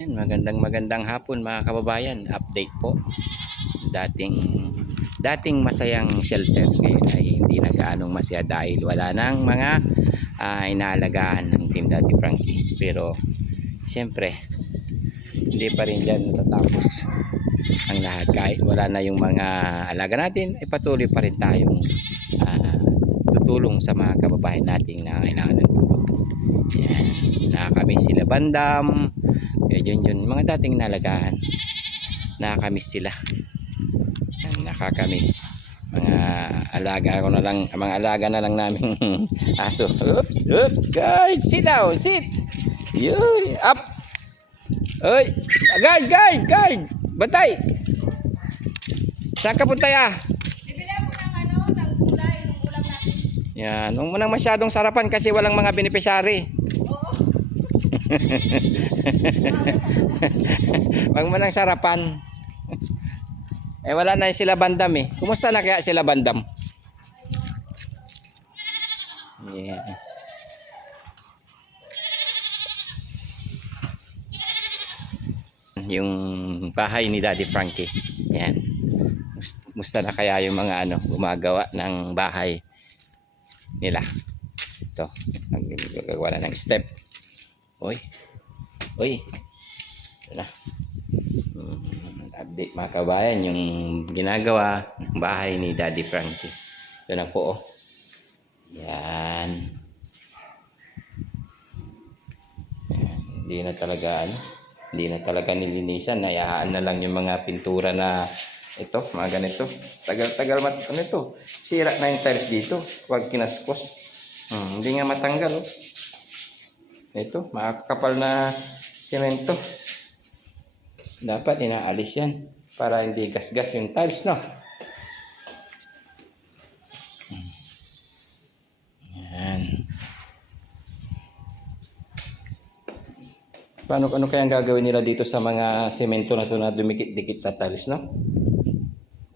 Magandang hapon mga kababayan. Update po. Dating masayang shelter ngayon ay hindi na gaanong masaya dahil wala nang mga inaalagaan ng Team Daddy Frankie. Pero siyempre hindi pa rin dyan natatapos ang lahat. Kahit wala na yung mga alaga natin, ay patuloy pa rin tayong tutulong sa mga kababayan nating nangangailangan ng tulong. Yan. Nakakamiss sila Bandam, yun mga dating nalagaan, nakakamiss sila. Yan, nakakamiss mga alaga ko na lang, mga alaga na lang namin aso. Oops guys, sit down, sit. Yoy, up. Oy, guard, bantay. Saan ka punta ya? Bibili ako ng gulay, ng ulam natin. Yan, huwag mo nang masyadong sarapan kasi walang mga beneficiary. Oo. Wag mo nang sarapan. Eh wala na sila Bandam eh. Kumusta na kaya sila Bandam? Yeah. Yung bahay ni Daddy Frankie. Yan. Kumusta na kaya yung mga gumagawa ng bahay nila? Ito, gagawa na ng step. Oy. Ito na. Update mga kabayan yung ginagawa ng bahay ni Daddy Frankie. Ito na po. Yan. Hindi na talaga nilinisan. Nayaan na lang yung mga pintura na ito, mga ganito. Tagal ito. Sira na yung tiles dito. Huwag kinaskos. Hindi nga matanggal. Oh. Ito, makakapal na semento. Dapat inaalis yan para hindi gasgas yung tiles, no? Yan. Ano kaya ang gagawin nila dito sa mga semento na ito na dumikit-dikit sa tiles, no?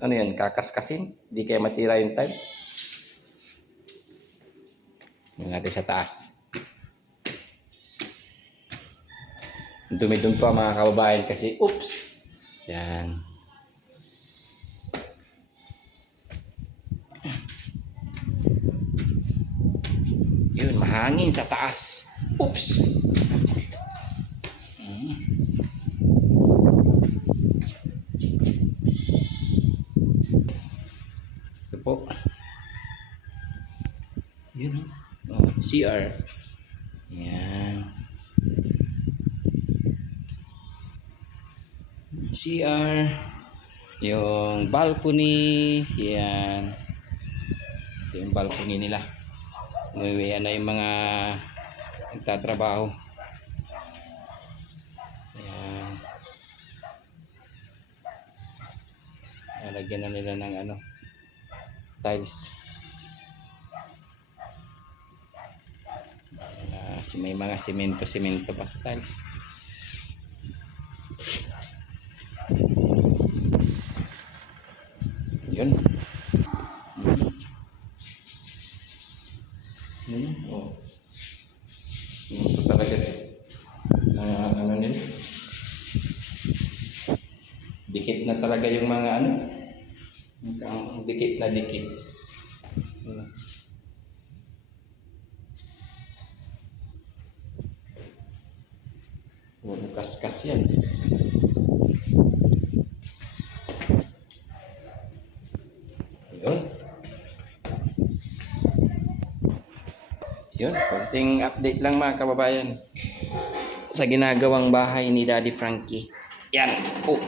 Ano yan? Kakaskasin? Hindi kaya masira yung tiles? Yan natin sa taas. Dumi-dumi pa mga kababayan kasi oops. Yan. Yun, mahangin sa taas. Oops. Ito po. Yun. Oh, CR. Yan. CR, yung balcony, yan. Ito yung balcony nila. Umuwian na yung mga nagtatrabaho. Yan. Lalagyan na nila ng tiles. May mga semento pa sa tiles. Yun. Oh. Ito talaga nila. Dikit na talaga yung mga dikit na dikit. Kaskas yan. Yun, konting update lang mga kababayan sa ginagawang bahay ni Daddy Frankie. Yan. Oh.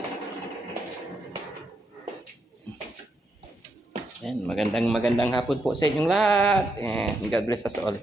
Yan, magandang hapon po sa inyong lahat. And God bless us all.